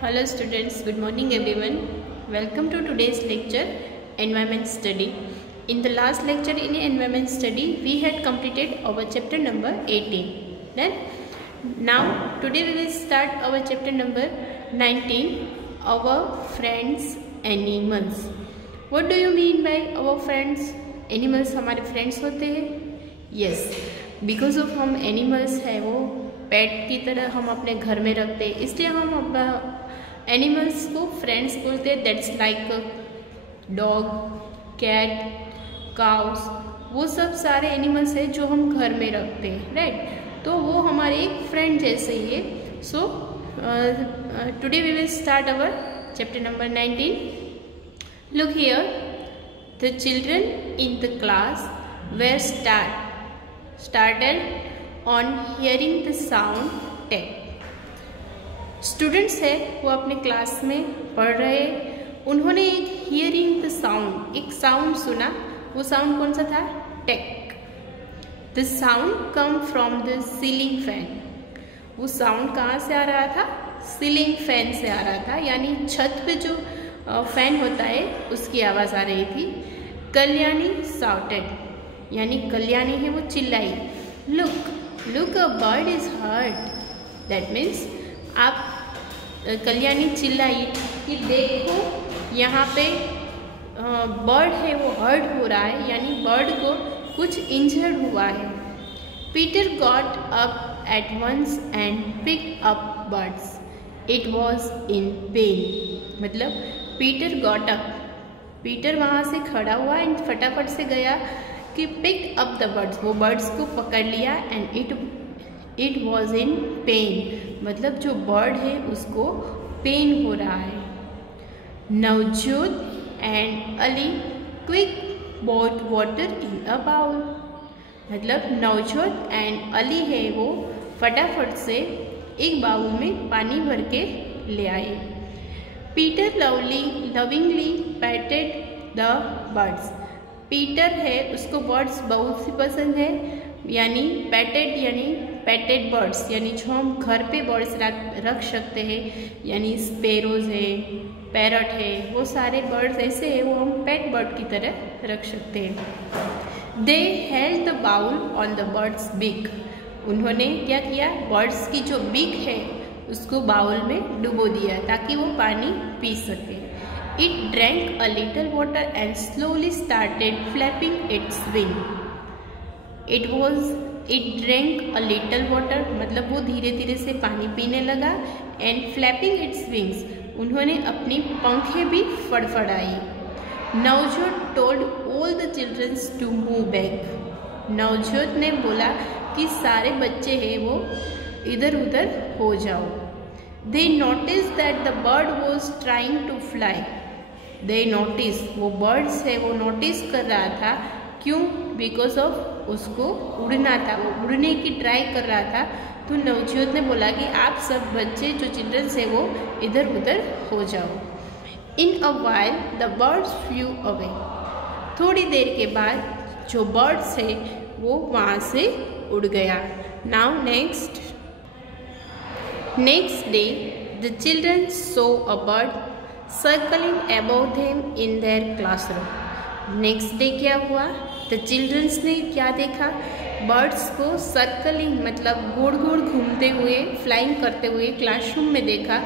Hello students, good morning everyone. Welcome to today's lecture, Environment Study. In the last lecture in Environment Study, we had completed our chapter number 18. Then, now today we will start our chapter number 19, our friends animals. What do you mean by our friends? Animals हमारे friends होते हैं? Yes, because of हम animals है वो पेट की तरह हम अपने घर में रखते हैं, इसलिए हम एनिमल्स को फ्रेंड्स बोलते हैं. That's like dog, cat, cows, वो सब सारे एनिमल्स हैं जो हम घर में रखते हैं, राइट. तो वो हमारे एक फ्रेंड जैसे ही है. So today we will start our chapter number 19. Look here, the children in the class were startled on hearing the sound tap. Students है वो अपने क्लास में पढ़ रहे, उन्होंने एक हियरिंग द साउंड, एक साउंड सुना. वो साउंड कौन सा था? टेक. The sound come from the ceiling fan. वो साउंड कहाँ से आ रहा था? सीलिंग फैन से आ रहा था, यानी छत पे जो फैन होता है उसकी आवाज़ आ रही थी. कल्याणी साउटेड, यानी कल्याणी है वो चिल्लाई. Look a bird is hurt. That means आप कल्याणी चिल्लाई कि देखो यहाँ पे बर्ड है वो हर्ट हो रहा है, यानी बर्ड को कुछ इंजर्ड हुआ है. Peter got up at once and picked up birds. It was in pain. मतलब पीटर गॉट अप, पीटर वहाँ से खड़ा हुआ एंड फटाफट से गया कि पिक्ड अप द बर्ड्स, वो बर्ड्स को पकड़ लिया. And it was in pain, मतलब जो बर्ड है उसको पेन हो रहा है. Navjot and Ali quick bought water in a bowl. मतलब नवजोत एंड अली है वो फटाफट से एक बाउल में पानी भर के ले आए. Peter lovingly पैटेड the birds. Peter है उसको बर्ड्स बहुत सी पसंद है, यानी पैटेड बर्ड्स, यानी जो हम घर पे बर्ड्स रख सकते हैं, यानी स्पेरोज है, पैरट है, वो सारे बर्ड्स ऐसे हैं वो हम पेट बर्ड की तरह रख सकते हैं. They held the bowl on the birds beak. उन्होंने क्या किया? बर्ड्स की जो बिक है उसको बाउल में डुबो दिया ताकि वो पानी पी सके. It drank a little water and slowly started flapping its wing. It drank a little water, मतलब वो धीरे धीरे से पानी पीने लगा. And flapping its wings, उन्होंने अपनी पंखें भी फड़फड़ाई. Navjot told all the children to move back. Navjot ने बोला कि सारे बच्चे हैं वो इधर उधर हो जाओ. They noticed that the bird was trying to fly. They noticed, वो बर्ड्स है वो नोटिस कर रहा था. क्यों? बिकॉज ऑफ उसको उड़ना था, वो उड़ने की ट्राई कर रहा था. तो नवजोत ने बोला कि आप सब बच्चे जो चिल्ड्रंस है वो इधर उधर हो जाओ. In a while the birds flew away. थोड़ी देर के बाद जो बर्ड्स है वो वहाँ से उड़ गया. Now next day the children so a bird circling above them in their classroom. Next day क्या हुआ? द चिल्ड्रंस ने क्या देखा? बर्ड्स को सर्कलिंग, मतलब गोल गोल घूमते हुए, फ्लाइंग करते हुए क्लासरूम में देखा.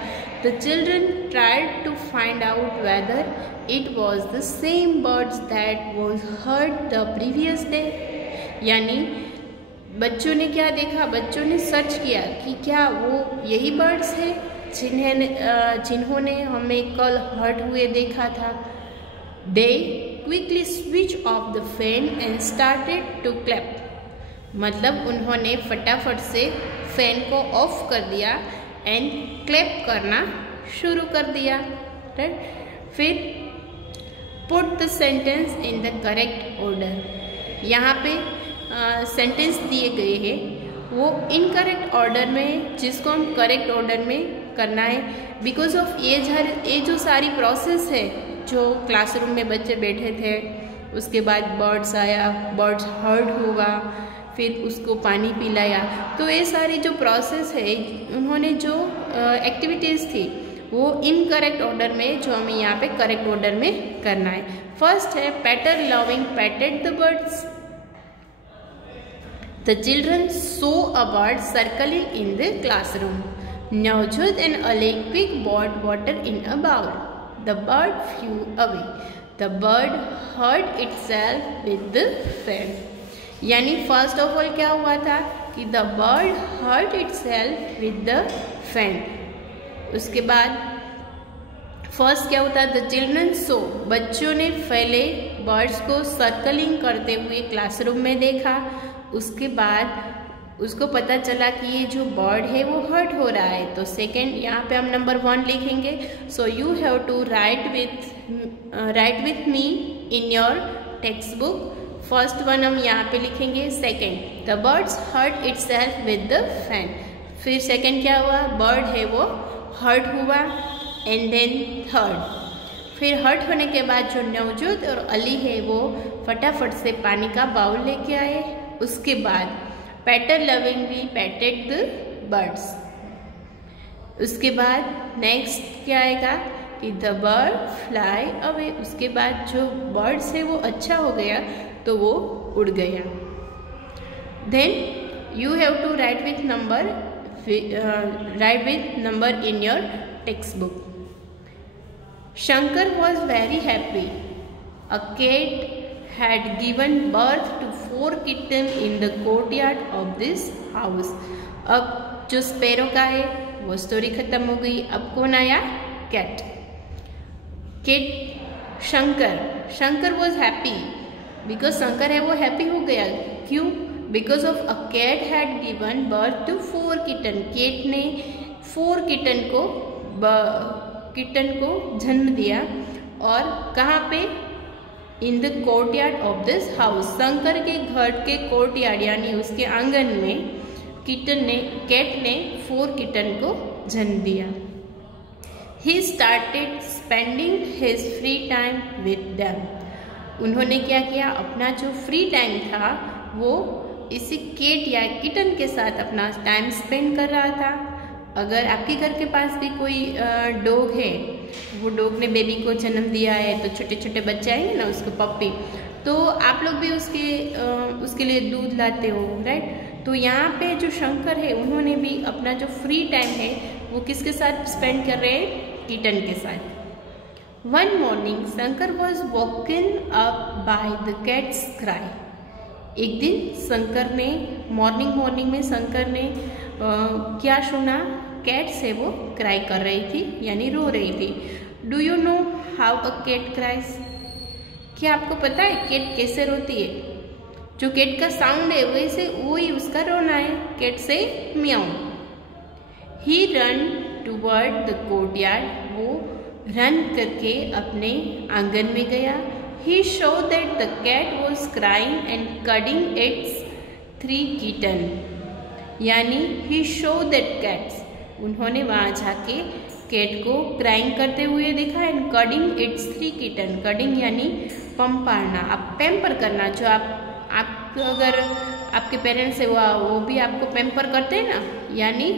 The children tried to find out whether it was the same birds that was hurt the previous day. यानी बच्चों ने क्या देखा? बच्चों ने सर्च किया कि क्या वो यही बर्ड्स है जिन्होंने हमें कल हर्ट हुए देखा था. They quickly switch off the fan and started to clap. मतलब उन्होंने फटाफट से फैन को ऑफ कर दिया एंड क्लैप करना शुरू कर दिया. राइट. फिर put the sentence in the correct order. यहाँ पे सेंटेंस दिए गए हैं वो इनकरेक्ट ऑर्डर में, जिसको हम करेक्ट ऑर्डर में करना है. बिकॉज ऑफ ये जो सारी प्रोसेस है, जो क्लासरूम में बच्चे बैठे थे, उसके बाद बर्ड्स आया, बर्ड्स हर्ट हुआ, फिर उसको पानी पिलाया, तो ये सारी जो प्रोसेस है, उन्होंने जो एक्टिविटीज़ थी वो इनकरेक्ट ऑर्डर में, जो हमें यहाँ पे करेक्ट ऑर्डर में करना है। फर्स्ट है Peter loving patted the birds. The children saw a bird circling in the classroom. Navjot and Ali quick brought water in a bowl. The bird flew away. The bird hurt itself with the fan. यानी first of all क्या हुआ था कि the bird hurt itself with the fan. उसके बाद first क्या होता है, द चिल्ड्रन सो, बच्चों ने पहले बर्ड्स को सर्कलिंग करते हुए क्लासरूम में देखा। उसके बाद उसको पता चला कि ये जो बर्ड है वो हर्ट हो रहा है। तो सेकेंड यहाँ पे हम नंबर 1 लिखेंगे। So you have to write with me in your text book. First one हम यहाँ पे लिखेंगे। Second, the birds hurt itself with the fan. फिर सेकेंड क्या हुआ, बर्ड है वो हर्ट हुआ। एंड देन थर्ड, फिर हर्ट होने के बाद जो नवजोत और अली है वो फटाफट से पानी का बाउल लेके आए। उसके बाद Peter lovingly patted the birds. उसके बाद नेक्स्ट क्या आएगा कि द बर्ड फ्लाई अवे। उसके बाद जो बर्ड्स है वो अच्छा हो गया तो वो उड़ गया। Then you have to write with number in your text book. Shankar was very happy. A cat had given birth to 4 kittens in the courtyard of this house. अब जो स्पैरो का है वो स्टोरी खत्म हो गई। अब कौन आया, cat. Shankar was happy because Shankar है वो हैप्पी हो गया। क्यों, because of a cat had given birth to 4 kitten. Cat ने 4 किटन को जन्म दिया। और कहाँ पे, in the courtyard of this house. Shankar के घर के कोर्टयार्ड यानी उसके आंगन में कैट ने 4 किटन को जन्म दिया। He started spending his free time with them. उन्होंने क्या किया, अपना जो फ्री टाइम था वो इसी केट या किटन के साथ अपना टाइम स्पेंड कर रहा था। अगर आपके घर के पास भी कोई डॉग है, वो डॉग ने बेबी को जन्म दिया है तो छोटे छोटे बच्चे आएंगे ना, उसको पप्पी, तो आप लोग भी उसके लिए दूध लाते हो, राइट। तो यहाँ पे जो शंकर है उन्होंने भी अपना जो फ्री टाइम है वो किसके साथ स्पेंड कर रहे हैं, किटन के साथ। One morning Shankar was woken up by the cats cry. एक दिन शंकर ने मॉर्निंग में शंकर ने क्या सुना, कैट से वो क्राई कर रही थी यानी रो रही थी। Do you know how a cat cries? क्या आपको पता है कैट कैसे रोती है? जो कैट का साउंड है वैसे वही उसका रोना है। कैट से म्याऊ। He run toward the courtyard. वो रन करके अपने आंगन में गया। He show that the cat was crying and cuddling its 3 kitten. यानी ही शो दैट कैट्स, उन्होंने वहाँ जाके कैट को क्राइंग करते हुए देखा and cuddling its 3 kitten. Kidding यानी पंपाड़ना, आप पैम्पर करना। जो आप अगर आपके पेरेंट्स है वो भी आपको पैम्पर करते हैं ना, यानी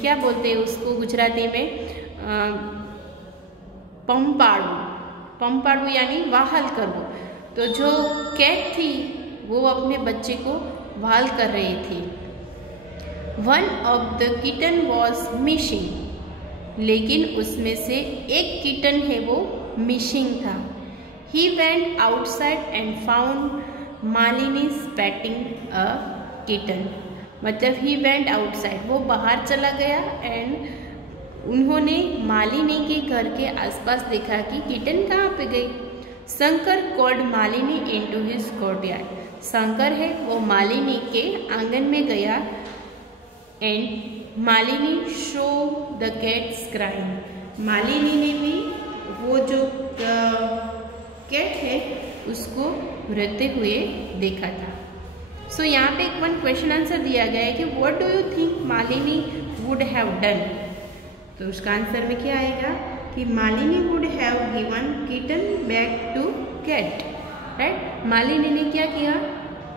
क्या बोलते हैं उसको गुजराती में, पंपाड़ू यानी वाहल करना। तो जो कैट थी वो अपने बच्चे को वाहल कर रही थी। One of the kitten was missing. लेकिन उसमें से एक किटन है वो मिसिंग था। He went outside and found Malini painting a kitten. मतलब ही वेंट आउटसाइड, वो बाहर चला गया एंड उन्होंने मालिनी के घर के आसपास देखा कि किटन कहाँ पे गई। Shankar called Malini into his courtyard. Shankar है वो मालिनी के आंगन में गया and Malini show the cats crying. Malini ने भी वो जो कैट है उसको रोते हुए देखा था। सो यहाँ पे एक 1 क्वेश्चन आंसर दिया गया है कि what do you think Malini would have done. तो उसका आंसर में क्या आएगा कि Malini would have given kitten back to cat, right. Malini ने क्या किया,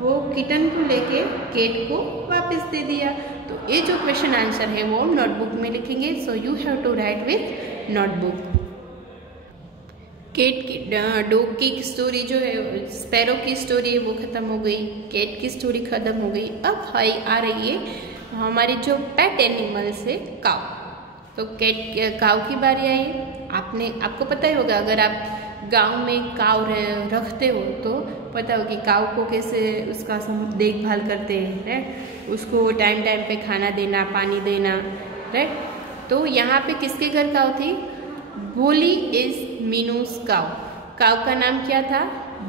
वो किटन को लेके कैट को वापस दे दिया। तो ये जो क्वेश्चन आंसर है वो नोटबुक में लिखेंगे। So you have to write with notebook. Cat की डॉग की स्टोरी जो है, स्पैरो की स्टोरी है वो ख़त्म हो गई, कैट की स्टोरी ख़त्म हो गई। अब हाई आ रही है हमारी जो पेट एनिमल्स है काऊ। तो काऊ की बारी आई। आपको पता ही होगा, अगर आप गांव में काऊ रखते हो तो पता हो कि काऊ को कैसे उसका देखभाल करते हैं, राइट। उसको टाइम टाइम पे खाना देना, पानी देना, राइट। तो यहाँ पे किसके घर काऊ थी? भोली इज मीनूस काऊ। काऊ का नाम क्या था?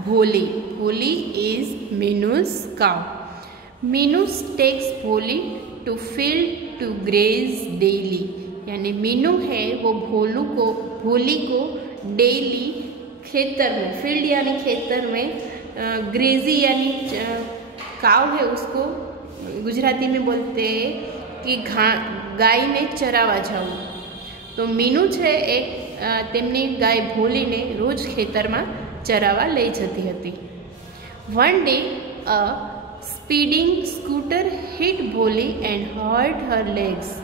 Bholi. Bholi is Meenu's cow. Meenu's takes Bholi to field to graze daily, यानी मीनू है वो भोली को डेली खेतर में, फील्ड यानी खेतर में, ग्रेजी यानी काव है उसको गुजराती में बोलते हैं कि गाय ने चरावा जाऊ। तो मीनू है एक तेमनी गाय भोली ने रोज खेतर में चरावा लई जती हती। वन डे अ स्पीडिंग स्कूटर हिट भोली एंड हर्ट हर लेग्स।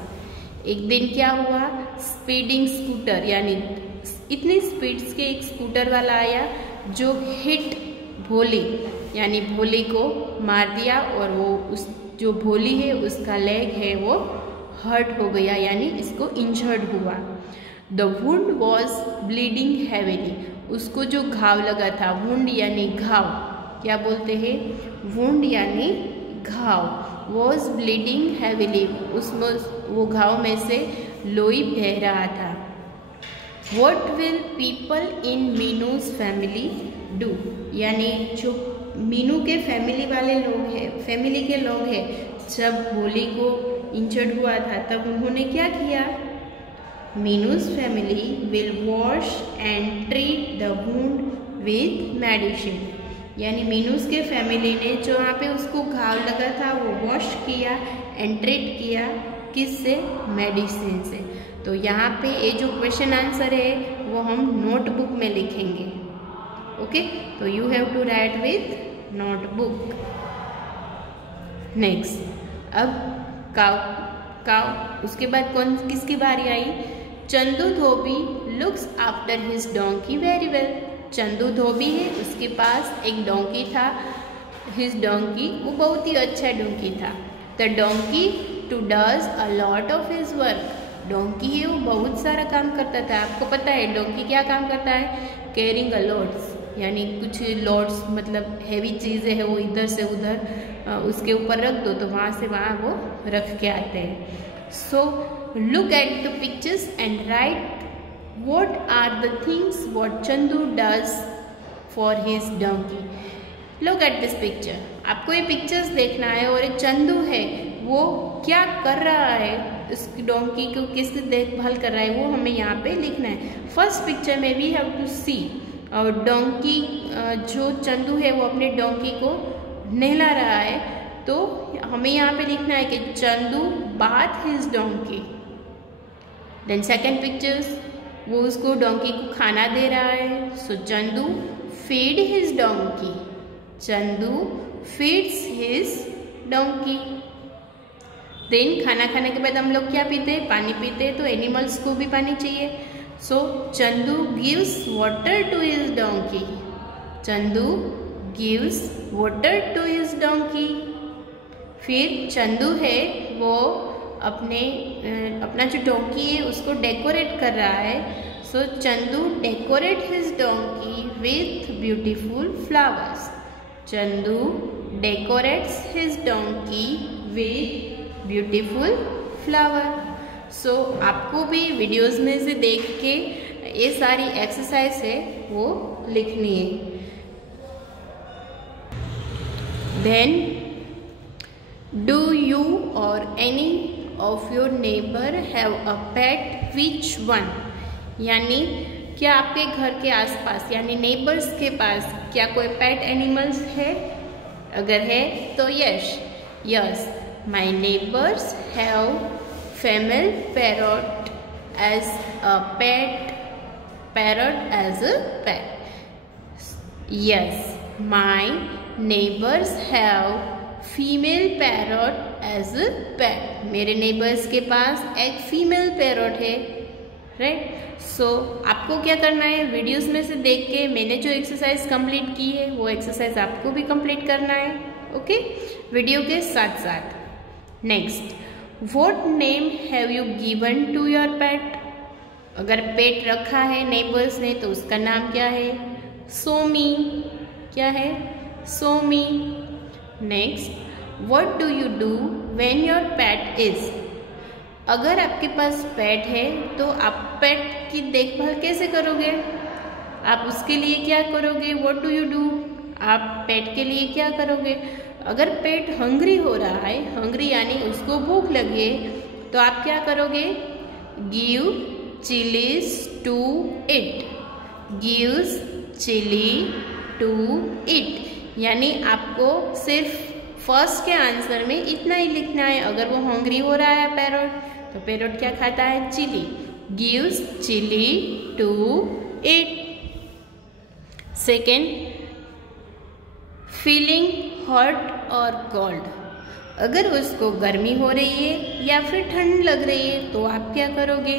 एक दिन क्या हुआ? स्पीडिंग स्कूटर यानी इतनी स्पीड्स के एक स्कूटर वाला आया जो हिट भोली यानी भोली को मार दिया, और वो उस जो भोली है उसका लेग है वो हर्ट हो गया, यानी इसको इंजर्ड हुआ। The wound was bleeding heavily. उसको जो घाव लगा था, वुंड यानी घाव, क्या बोलते हैं? वुंड यानी घाव। वॉज ब्लीडिंग हैवीली, उसमें वो घाव में से लोई बह रहा था। What will people in Meenu's family do, यानी जो मीनू के फैमिली वाले लोग हैं, फैमिली के लोग हैं, जब भोली को इंजर्ड हुआ था तब उन्होंने क्या किया? Meenu's family will wash and treat the wound with medicine, यानी मीनूस के फैमिली ने जो वहाँ पे उसको घाव लगा था वो वॉश किया एंड ट्रीट किया, किससे? मेडिसिन से। तो यहाँ पे ये जो क्वेश्चन आंसर है वो हम नोटबुक में लिखेंगे। ओके, तो you have to write with notebook. Next, अब काव उसके बाद किसकी बारी आई? Chandu dhobi looks after his donkey very well. Chandu dhobi है, उसके पास एक डोंकी था। हिज डोंकी, वो बहुत ही अच्छा डोंकी था। The donkey too does a lot of his work. Donkey है वो बहुत सारा काम करता था। आपको पता है डोंकी क्या काम करता है? कैरिंग अ लोड्स, यानी कुछ लोड्स मतलब हैवी चीज़ें हैं वो इधर से उधर उसके ऊपर रख दो तो वहाँ से वहाँ वो रख के आते हैं। So look at the pictures and right what are the things what Chandu does for his donkey. Look at this picture. आपको ये पिक्चर्स देखना है और एक चंदू है वो क्या कर रहा है, उस डोंकी को किससे देखभाल कर रहा है वो हमें यहाँ पे लिखना है। फर्स्ट पिक्चर में वी हैव टू सी और डोंकी, जो चंदू है वो अपने डोंकी को नहला रहा है, तो हमें यहाँ पे लिखना है कि Chandu bath his donkey. Then second pictures, वो उसको डोंकी को खाना दे रहा है। So Chandu feed his donkey. Chandu feeds his donkey. Then खाना खाने के बाद हम लोग क्या पीते हैं? पानी पीते हैं, तो एनिमल्स को भी पानी चाहिए। So Chandu gives water to his donkey. Chandu gives water to his donkey. फिर चंदू है वो अपना जो डोंकी है उसको डेकोरेट कर रहा है। So Chandu decorate his donkey with beautiful flowers. Chandu decorates his donkey with beautiful flower. So आपको भी वीडियोस में से देख के ये सारी एक्सरसाइज है वो लिखनी है। देन डू यू और any of your neighbor have a pet, which one, यानी क्या आपके घर के आसपास यानी नेबर्स के पास क्या कोई पेट एनिमल्स है? अगर है तो yes my neighbours have female parrot as a pet. Parrot as a pet. Yes my neighbours have female parrot as a pet. मेरे नेबर्स के पास एक फीमेल पैरट है, राइट। सो आपको क्या करना है, वीडियोस में से देख के मैंने जो एक्सरसाइज कंप्लीट की है वो एक्सरसाइज आपको भी कंप्लीट करना है, ओके, वीडियो के साथ साथ। Next, what name have you given to your pet. अगर पेट रखा है नेबर्स ने तो उसका नाम क्या है, सोमी। क्या है, Somi. Next, what do you do when your pet is. अगर आपके पास पेट है तो आप पेट की देखभाल कैसे करोगे, आप उसके लिए क्या करोगे, व्हाट डू यू डू, आप पेट के लिए क्या करोगे। अगर पेट हंग्री हो रहा है, हंग्री यानी उसको भूख लगी है, तो आप क्या करोगे, give chillies to it, gives chilli to it. यानी आपको सिर्फ फर्स्ट के आंसर में इतना ही लिखना है। अगर वो हंग्री हो रहा है पैरट, तो पैरट क्या खाता है, chilli, gives chilli to it. Second, feeling hot और कोल्ड। अगर उसको गर्मी हो रही है या फिर ठंड लग रही है तो आप क्या करोगे,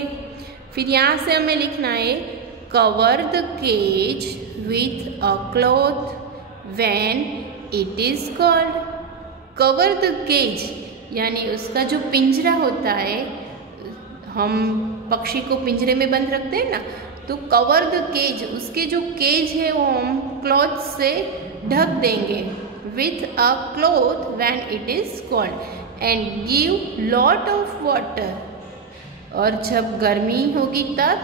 फिर यहाँ से हमें लिखना है, cover the cage with a cloth when it is cold. Cover the cage यानी उसका जो पिंजरा होता है, हम पक्षी को पिंजरे में बंद रखते हैं ना, तो कवर द केज, उसके जो केज है वो हम क्लॉथ से ढक देंगे, with a cloth when it is cold and give lot of water. और जब गर्मी होगी तब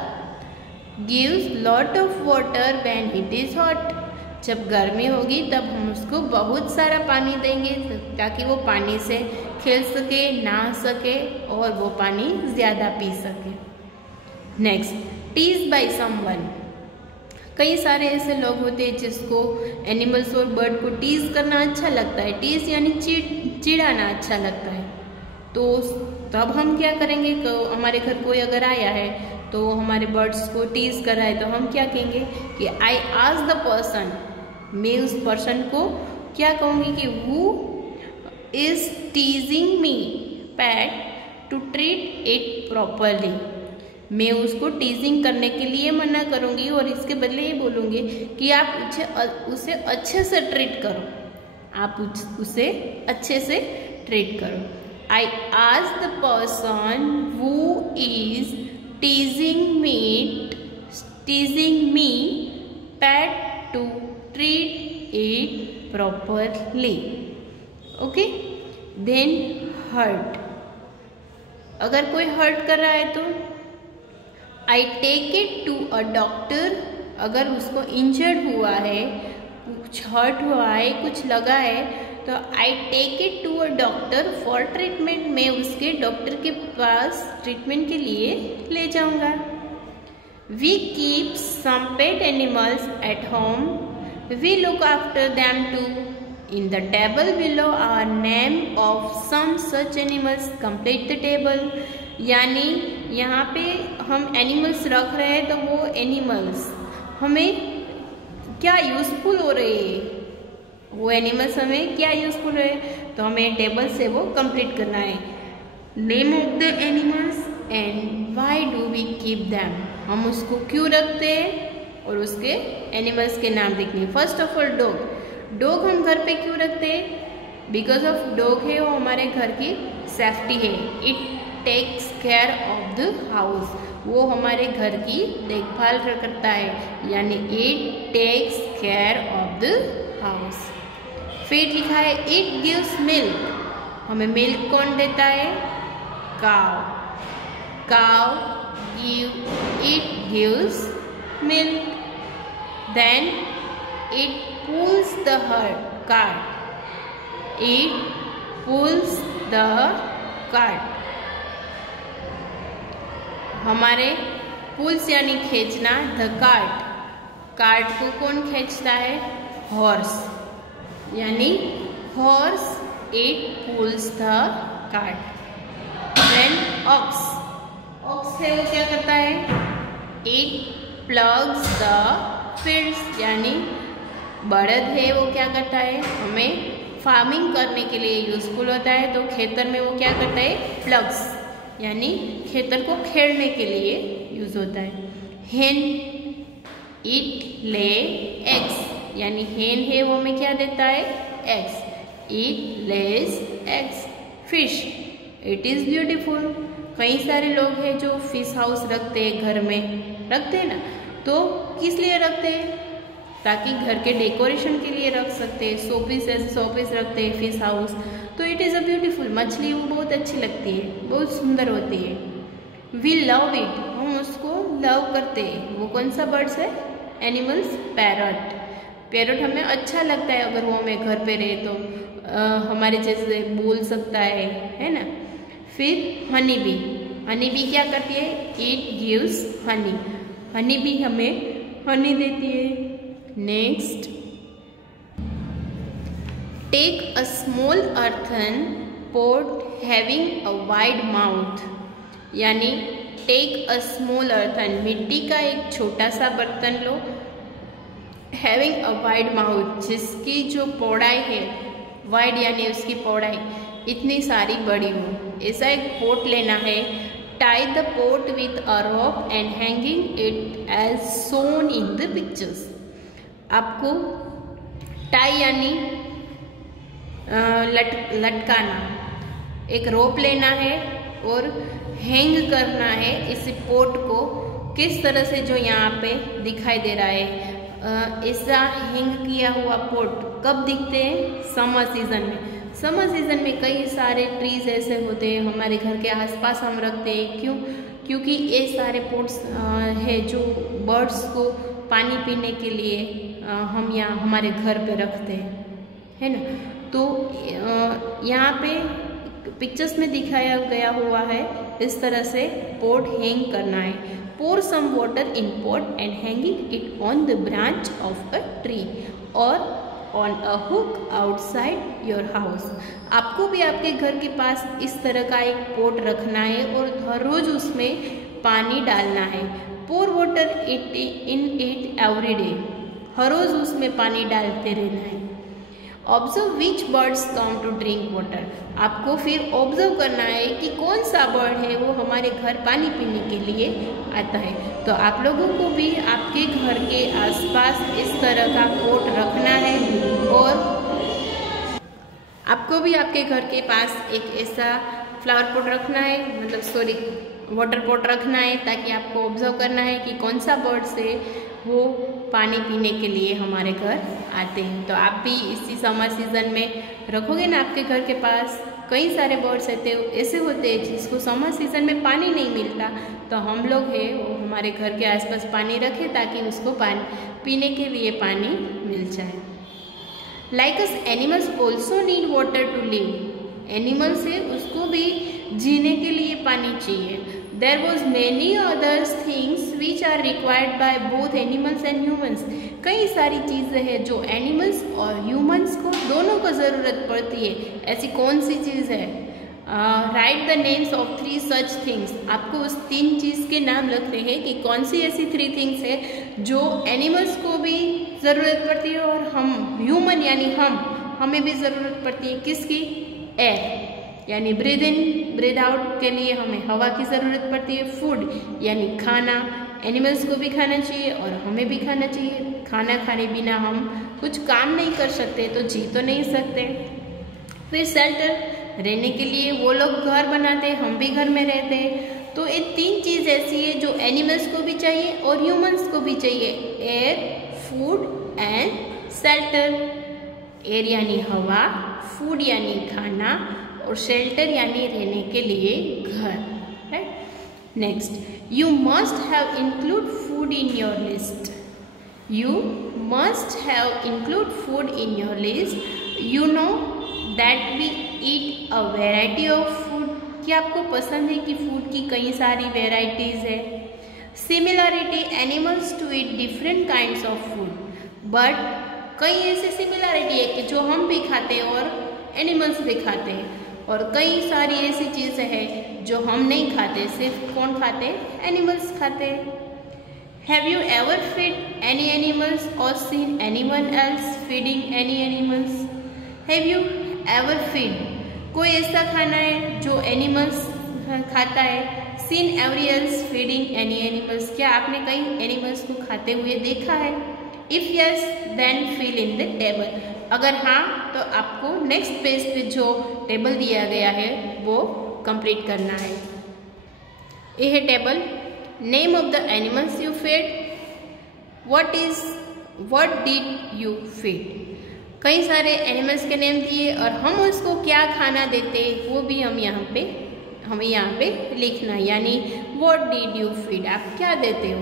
gives lot of water when it is hot. जब गर्मी होगी तब हम उसको बहुत सारा पानी देंगे ताकि वो पानी से खेल सके, नहा सके और वो पानी ज़्यादा पी सके। Next, teased by someone. कई सारे ऐसे लोग होते हैं जिसको एनिमल्स और बर्ड को टीज करना अच्छा लगता है। टीज यानी चिढ़ाना अच्छा लगता है। तो तब हम क्या करेंगे, हमारे घर कोई अगर आया है तो हमारे बर्ड्स को टीज कर रहा है तो हम क्या कहेंगे कि आई आस्क द पर्सन, मैं उस पर्सन को क्या कहूँगी कि वो is teasing me pet to treat it properly. मैं उसको टीजिंग करने के लिए मना करूँगी और इसके बदले ये बोलूँगी कि आप उसे अच्छे से ट्रीट करो, आप उसे अच्छे से ट्रीट करो। I ask the person who is teasing me pet to treat it properly, okay. Then hurt, अगर कोई हर्ट कर रहा है तो I take it to a doctor. अगर उसको इंजर्ड हुआ है, कुछ हर्ट हुआ है, कुछ लगा है, तो I take it to a doctor for treatment. मैं उसके डॉक्टर के पास ट्रीटमेंट के लिए ले जाऊंगा। We keep some pet animals at home, we look after them too. In the table below are name of some such animals. Complete the table. यानी यहाँ पे हम एनिमल्स रख रहे हैं तो वो एनिमल्स हमें क्या यूज़फुल हो रहे हैं, वो एनिमल्स हमें क्या यूज़फुल है, तो हमें टेबल से वो कंप्लीट करना है। Name of the animals and why do we keep them, हम उसको क्यों रखते हैं और उसके एनिमल्स के नाम लिखने। First of all dog, dog हम घर पे क्यों रखते हैं, बिकॉज ऑफ डॉग है वो हमारे घर की सेफ्टी है। It takes care of the house, वो हमारे घर की देखभाल करता है, यानी it takes care of the house. फिर लिखा है इट गिव्स मिल्क, हमें मिल्क कौन देता है, cow. Cow it gives milk. Then it pulls the cart, it pulls the cart। हमारे पुल्स यानी खींचना, द कार्ट, कार्ट को कौन खींचता है, हॉर्स, यानी horse it pulls the cart. Then ox, ox है वो क्या करता है, इट प्लग्स द फील्ड्स, यानी बड़द है वो क्या करता है, हमें फार्मिंग करने के लिए यूजफुल होता है। तो खेतर में वो क्या करता है, प्लग्स यानी खेतर को खेड़ने के लिए यूज होता है। हेन इट ले एग्स, यानी हेन है वो हमें क्या देता है, eggs. It Lay's eggs. Fish, it is beautiful. कई सारे लोग हैं जो फिश हाउस रखते हैं, घर में रखते हैं ना, तो किस लिए रखते हैं, ताकि घर के डेकोरेशन के लिए रख सकते हैं। शोपीस, ऐसे शोपीस रखते हैं फिश हाउस। तो इट इज़ अ ब्यूटीफुल, मछली वो बहुत अच्छी लगती है, बहुत सुंदर होती है। वी लव इट, हम उसको लव करते हैं। वो कौन सा बर्ड्स है, एनिमल्स, पैरट। पैरट हमें अच्छा लगता है, अगर वो हमें घर पे रहे तो हमारे जैसे बोल सकता है ना। फिर हनी बी, हनी बी क्या करती है, it gives honey, honey bee हमें हनी देती है। Next, take a small earthen pot having a wide mouth, यानी टेक अ स्मॉल अर्थन, मिट्टी का एक छोटा सा बर्तन लो, हैविंग अ वाइड माउथ, जिसकी जो पौड़ाई है, वाइड यानी उसकी पौड़ाई इतनी सारी बड़ी हो, ऐसा एक पोट लेना है। Tie the pot with a rope and hanging it as shown in the pictures. आपको टाई यानी लटकाना, एक रोप लेना है और हैंग करना है इस पोट को, किस तरह से जो यहाँ पे दिखाई दे रहा है। ऐसा हैंग किया हुआ पोट कब दिखते हैं, समर सीजन में। समर सीजन में कई सारे ट्रीज ऐसे होते हैं हमारे घर के आसपास हम रखते हैं। क्यों, क्योंकि ये सारे पोट्स है जो बर्ड्स को पानी पीने के लिए हम यहाँ हमारे घर पे रखते हैं, है ना। तो यहाँ पे पिक्चर्स में दिखाया गया हुआ है, इस तरह से पोट हैंग करना है। Pour some water in pot and hanging it on the branch of a tree or on a hook outside your house. आपको भी आपके घर के पास इस तरह का एक पोट रखना है और हर रोज उसमें पानी डालना है। Pour water in it every day, हर रोज उसमें पानी डालते रहना है। Observe which birds come to drink water, आपको फिर ऑब्जर्व करना है कि कौन सा बर्ड है वो हमारे घर पानी पीने के लिए आता है। तो आप लोगों को भी आपके घर के आसपास इस तरह का पोट रखना है और आपको भी आपके घर के पास एक ऐसा फ्लावर पोट रखना है, मतलब वाटर पोट रखना है, ताकि आपको ऑब्जर्व करना है कि कौन सा बर्ड से वो पानी पीने के लिए हमारे घर आते हैं। तो आप भी इसी समर सीजन में रखोगे ना आपके घर के पास। कई सारे बर्ड्स ऐसे होते हैं जिसको समर सीजन में पानी नहीं मिलता, तो हम लोग हैं वो हमारे घर के आसपास पानी रखें ताकि उसको पानी पीने के लिए पानी मिल जाए। Like us animals also need water to live, animals है उसको भी जीने के लिए पानी चाहिए। There was many other things which are required by both animals and humans. कई सारी चीज़ें हैं जो एनिमल्स और ह्यूमंस को दोनों को ज़रूरत पड़ती है। ऐसी कौन सी चीज़ है? Right the names of 3 such things, आपको उस 3 चीज़ के नाम लिखने हैं कि कौन सी ऐसी 3 थिंग्स है जो एनिमल्स को भी ज़रूरत पड़ती है और हम ह्यूमन यानी हमें भी ज़रूरत पड़ती है। किसकी? एयर यानी ब्रीद इन ब्रीद आउट के लिए हमें हवा की ज़रूरत पड़ती है। फूड यानी खाना, एनिमल्स को भी खाना चाहिए और हमें भी खाना चाहिए। खाना खाने बिना हम कुछ काम नहीं कर सकते, तो जी तो नहीं सकते। फिर शेल्टर, रहने के लिए वो लोग घर बनाते हैं, हम भी घर में रहते हैं। तो ये 3 चीज़ ऐसी है जो एनिमल्स को भी चाहिए और ह्यूमंस को भी चाहिए, air, food and shelter. Air यानी हवा, फूड यानी खाना और शेल्टर यानी रहने के लिए घर है। Next, you must have include food in your list, you must have include food in your list. You know that we eat a variety of food, क्या आपको पसंद है कि फूड की कई सारी वेराइटीज़ है। Similarity, animals too eat different kinds of food, but कई ऐसी सिमिलरिटी है कि जो हम भी खाते हैं और एनिमल्स भी खाते हैं, और कई सारी ऐसी चीज़ें हैं जो हम नहीं खाते, सिर्फ कौन खाते हैं? एनिमल्स खाते हैं। Have you ever feed any animals or seen anyone else feeding any animals, have you ever feed, कोई ऐसा खाना है जो एनिमल्स खाता है। Seen every else feeding any animals, क्या आपने कई एनिमल्स को खाते हुए देखा है। If yes then fill in the table, अगर हाँ तो आपको नेक्स्ट पेज पे जो टेबल दिया गया है वो कंप्लीट करना है। ये है table. Name of the animals you feed, what did you feed, कई सारे एनिमल्स के नेम दिए और हम उसको क्या खाना देते वो भी हमें यहाँ पे लिखना है, यानी व्हाट डिड यू फीड, आप क्या देते हो।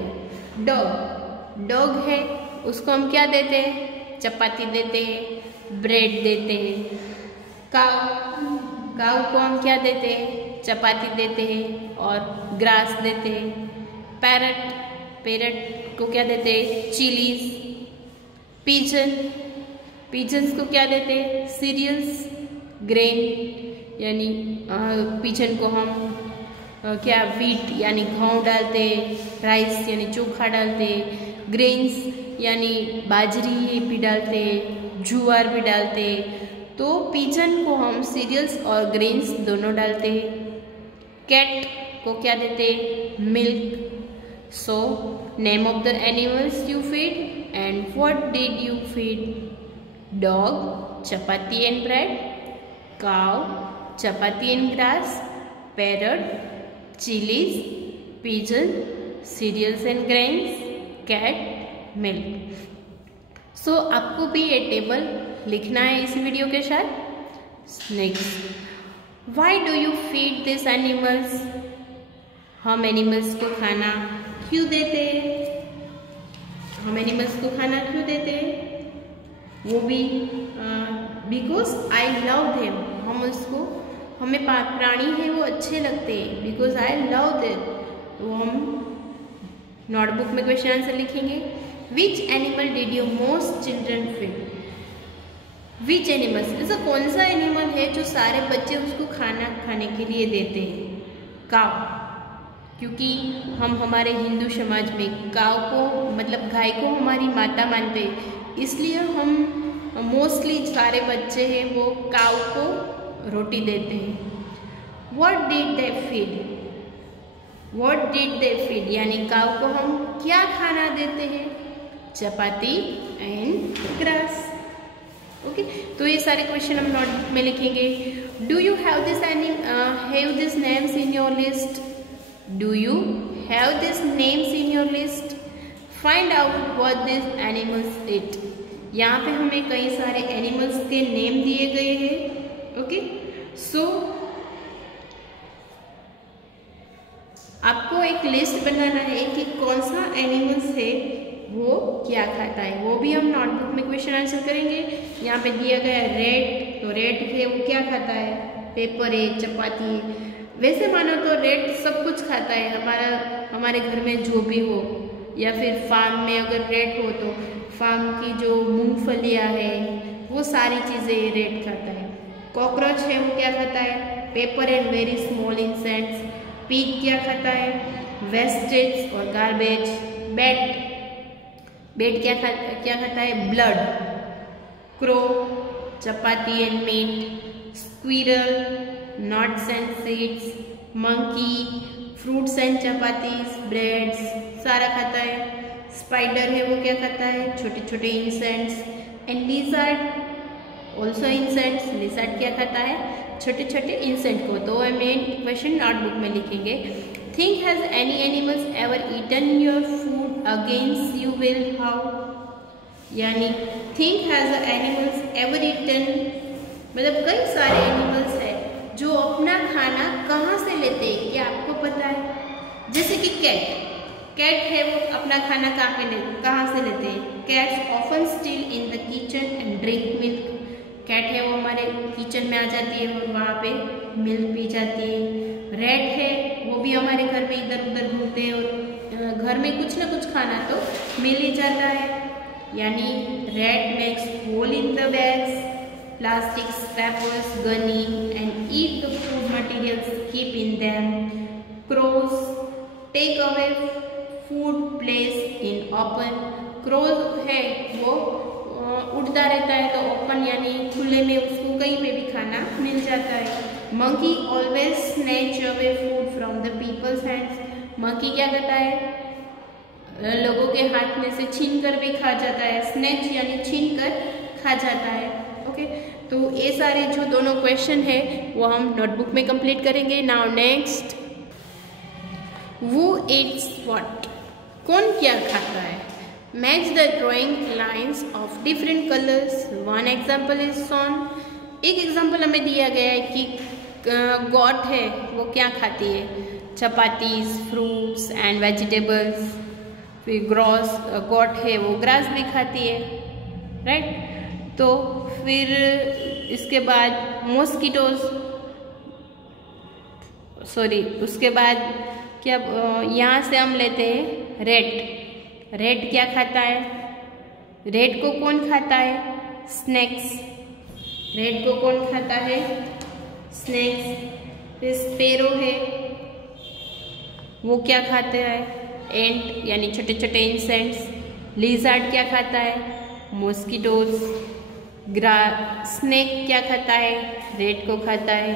डॉग है, उसको हम क्या देते हैं, चपाती देते हैं, ब्रेड देते हैं। काऊ को हम क्या देते हैं, चपाती देते हैं और ग्रास देते हैं। पैरट को क्या देते हैं, चिलीज। पिजन्स को क्या देते हैं, सीरियल्स, ग्रेन, यानी पिजन को हम क्या वीट यानी गेहूँ डालते, राइस यानी चोखा डालते, ग्रेन्स यानी बाजरी भी डालते, ज्वार भी डालते। तो पिजन को हम सीरियल्स और ग्रेन्स दोनों डालते हैं। कैट को क्या देते, milk. So name of the animals you feed and what did you feed. Dog, chapati and bread. Cow, chapati and grass. Parrot, chilies. Pigeon, cereals and grains. Cat, milk. So आपको भी ये table लिखना है इस video के साथ। Next, Why do you feed these animals? हम animals को खाना क्यों देते हैं, हम एनिमल्स को खाना क्यों देते हैं, वो भी बिकॉज आई लव देम, हम उसको, हमें प्राणी है वो अच्छे लगते हैं, बिकॉज आई लव देम। तो हम नोटबुक में क्वेश्चन आंसर लिखेंगे। Which animal did you most children feed, which animals, ऐसा कौन सा एनिमल है जो सारे बच्चे उसको खाना खाने के लिए देते हैं। काव, क्योंकि हम हमारे हिंदू समाज में काव को मतलब गाय को हमारी माता मानते हैं, इसलिए हम मोस्टली सारे बच्चे हैं वो काव को रोटी देते हैं। What did they feed, what did they feed यानी काव को हम क्या खाना देते हैं, चपाती एंड ग्रास। ओके, तो ये सारे क्वेश्चन हम नोट में लिखेंगे। Do you have this names in your list, do you have this names in your list. Find out what this animals it, यहाँ पे हमें कई सारे एनिमल्स के नेम दिए गए हैं। ओके, सो आपको एक लिस्ट बनाना है कि कौन सा एनिमल्स है वो क्या खाता है, वो भी हम नोटबुक में क्वेश्चन आंसर करेंगे। यहाँ पे दिया गया है रेट, तो रेट है वो क्या खाता है, पेपर है, चपाती है। वैसे मानो तो रेट सब कुछ खाता है, हमारे घर में जो भी हो, या फिर फार्म में अगर रेट हो तो फार्म की जो मूंगफलियाँ है वो सारी चीज़ें रेट खाता है। कॉकरोच है वो क्या खाता है, paper and very small insects. Pig क्या खाता है, वेस्टेज और गार्बेज। बैट क्या खाता है, blood. Crow, chapati and meat. Squirrel, nuts and seeds. Monkey, fruits and chapatis, breads सारा खाता है। स्पाइडर है वो क्या खाता है, छोटे छोटे insects. And lizard also insects, lizard क्या खाता है, छोटे छोटे इंसेक्ट को। तो मेन क्वेश्चन नोटबुक में लिखेंगे। Think has any animals ever eaten your food against you will, how, यानी think has animals ever eaten, मतलब कई सारे एनिमल्स है जो अपना खाना कहाँ से लेते हैं, क्या आपको पता है। जैसे कि कैट है वो अपना खाना कहाँ से लेते हैं। Cats often steal in the kitchen and drink milk, cat है वो हमारे किचन में आ जाती है और वहाँ पे मिल्क पी जाती है। रैट है वो भी हमारे घर में इधर उधर घूमते हैं और घर में कुछ ना कुछ खाना तो मिल ही जाता है, यानी rat makes hole in the bags, plastic wrappers, gunny and eat the food materials keep in them. Crows take away food placed in open. Crows है वो उड़ता रहता है, तो ओपन यानी खुले में उसको कहीं पे भी खाना मिल जाता है। Monkey always snatch away food from the people's hands. Monkey क्या करता है, लोगों के हाथ में से छीन कर भी खा जाता है। स्नैच यानी छीन कर खा जाता है। ओके, तो ये सारे जो दोनों क्वेश्चन है वो हम नोटबुक में कंप्लीट करेंगे। नाउ नेक्स्ट, वो ईट्स व्हाट, कौन क्या खाता है। Match the drawing lines of different colours, one example is shown. एक एग्जाम्पल हमें दिया गया है कि गॉट है वो क्या खाती है, चपातीज, फ्रूट्स एंड वेजिटेबल्स। फिर गॉट है वो ग्रास भी खाती है, राइट। तो फिर इसके बाद उसके बाद क्या, यहाँ से हम लेते हैं रेट। रेट क्या खाता है, रेट को कौन खाता है, स्नैक्स। रेट को कौन खाता है, स्नैक्स। फिर स्पेरो है वो क्या खाते हैं, एंट यानी छोटे छोटे इंसेक्ट्स। लिजर्ड क्या खाता है, मॉस्किटोज। स्नेक क्या खाता है, रेट को खाता है।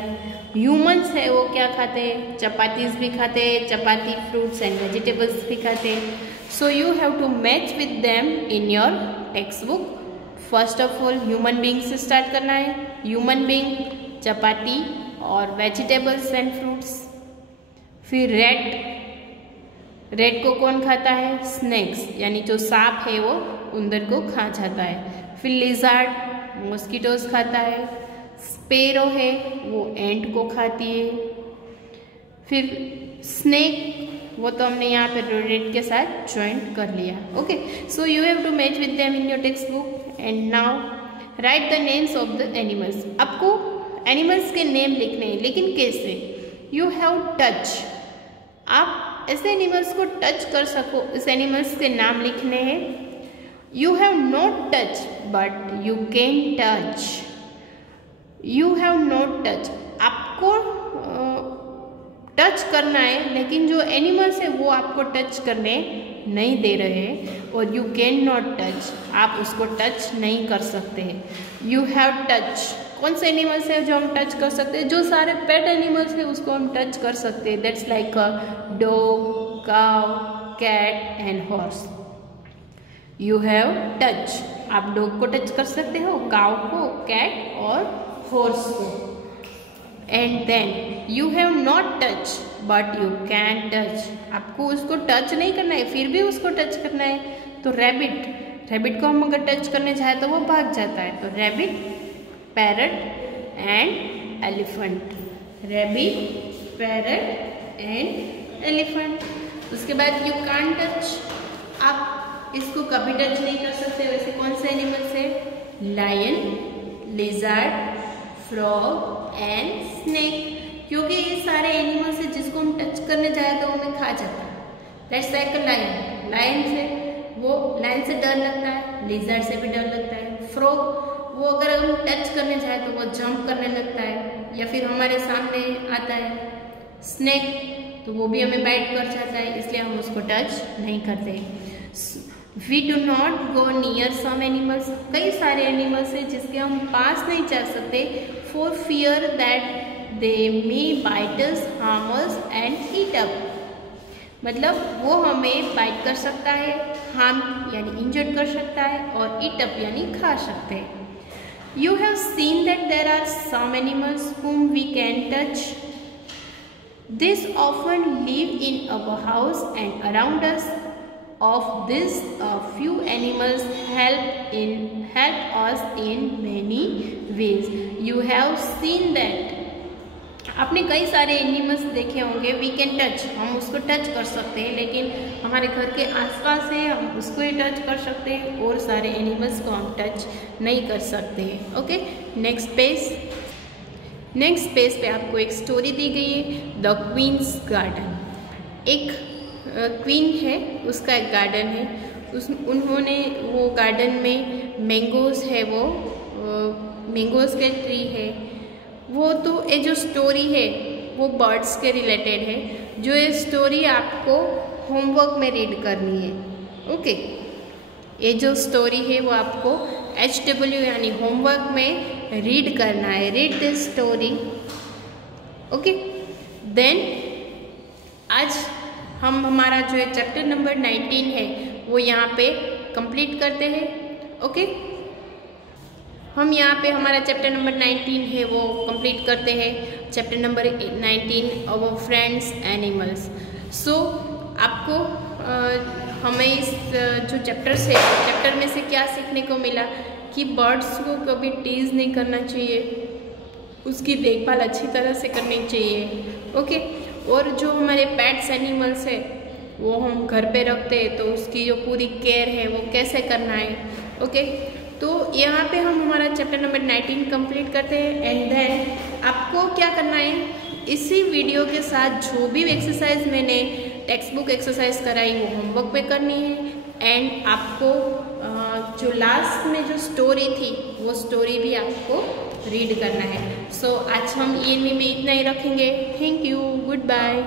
ह्यूमंस है वो क्या खाते हैं, चपातीज भी खाते हैं, चपाती, फ्रूट्स एंड वेजिटेबल्स भी खाते हैं। So you have to match with them in your text book. First of all human being से स्टार्ट करना है। ह्यूमन बींग, चपाती और वेजिटेबल्स एंड फ्रूट्स। फिर रेट को कौन खाता है, स्नेक्स यानी जो सांप है वो उंदर को खा जाता है। फिर लिजर्ड मॉस्किटोज खाता है। स्पेरो है वो एंट को खाती है। फिर स्नेक वो तो हमने यहाँ पे रेट के साथ ज्वाइंट कर लिया। Okay, so you have to match with them in your text book. And now write the names of the animals. आपको एनिमल्स के नेम लिखने हैं, लेकिन कैसे, यू हैव टच। आप ऐसे एनिमल्स को टच कर सको, इस एनिमल्स के नाम लिखने हैं। You have not touch but you can touch. You have not touch, आपको टच करना है, लेकिन जो एनिमल्स है वो आपको टच करने नहीं दे रहे हैं। और यू कैन नॉट टच, आप उसको टच नहीं कर सकते। यू हैव टच, कौन से एनिमल्स है जो हम टच कर सकते हैं, जो सारे पेट एनिमल्स है उसको हम टच कर सकते हैं। That's like a dog, cow, cat and horse. You have touch, आप डॉग को टच कर सकते हो, काउ को, कैट और हॉर्स को। And then you have not touch but you can touch, आपको उसको टच नहीं करना है, फिर भी उसको टच करना है। तो रैबिट को हम अगर टच करने जाए तो वो भाग जाता है। तो rabbit, parrot and elephant. Rabbit, parrot and elephant. उसके बाद यू कान टच, आप इसको कभी टच नहीं कर सकते। वैसे कौन से एनिमल्स है, lion, lizard, frog and snake, क्योंकि ये सारे एनिमल्स है जिसको हम टच करने जाए तो उन्हें खा जाता है। That's like a lion. Lion से डर लगता है, लिजर्ड से भी डर लगता है। फ्रॉग वो अगर हम टच करने जाए तो वो जंप करने लगता है या फिर हमारे सामने आता है। स्नेक तो वो भी हमें बाइट कर जाता है, इसलिए हम उसको टच नहीं करते। We do not go near some animals, कई सारे एनिमल्स हैं जिसके हम पास नहीं जा सकते। For fear that they may bite us, harm us and eat up, मतलब वो हमें बाइट कर सकता है, हार्म यानी इंजर्ड कर सकता है, और ईट अप यानी खा सकते हैं। You have seen that there are some animals whom we can touch. These often live in our house and around us. Of this, a few animals help us in many ways. You have seen that. आपने कई सारे animals देखे होंगे, we can touch, हम उसको touch कर सकते हैं, लेकिन हमारे घर के आसपास है हम उसको ही टच कर सकते हैं, और सारे एनिमल्स को हम टच नहीं कर सकते हैं। ओके, नेक्स्ट पेज पे आपको एक स्टोरी दी गई है, द क्वींस गार्डन। एक क्वीन है, उसका एक गार्डन है, उन्होंने वो गार्डन में मैंगोज है, वो मैंगोज के ट्री है। वो तो ये जो स्टोरी है वो बर्ड्स के रिलेटेड है, जो ये स्टोरी आपको होमवर्क में रीड करनी है। ओके, ये जो स्टोरी है वो आपको HW यानी होमवर्क में रीड करना है, read this story. Okay, then आज हम हमारा जो है चैप्टर नंबर 19 है वो यहाँ पे कंप्लीट करते हैं। ओके, हम यहाँ पे हमारा चैप्टर नंबर 19 है वो कंप्लीट करते हैं। Chapter number 19 our friends animals. So आपको हमें इस जो चैप्टर में से क्या सीखने को मिला कि बर्ड्स को कभी टीज नहीं करना चाहिए, उसकी देखभाल अच्छी तरह से करनी चाहिए। ओके, और जो हमारे पेट्स एनिमल्स है वो हम घर पे रखते हैं तो उसकी जो पूरी केयर है वो कैसे करना है। ओके, तो यहाँ पे हम हमारा चैप्टर नंबर 19 कंप्लीट करते हैं। एंड देन आपको क्या करना है, इसी वीडियो के साथ जो भी एक्सरसाइज मैंने टेक्स्ट बुक एक्सरसाइज कराई वो होमवर्क पे करनी है। एंड आपको जो लास्ट में जो स्टोरी थी वो स्टोरी भी आपको रीड करना है। सो आज हम ENV में इतना ही रखेंगे। Thank you, good bye.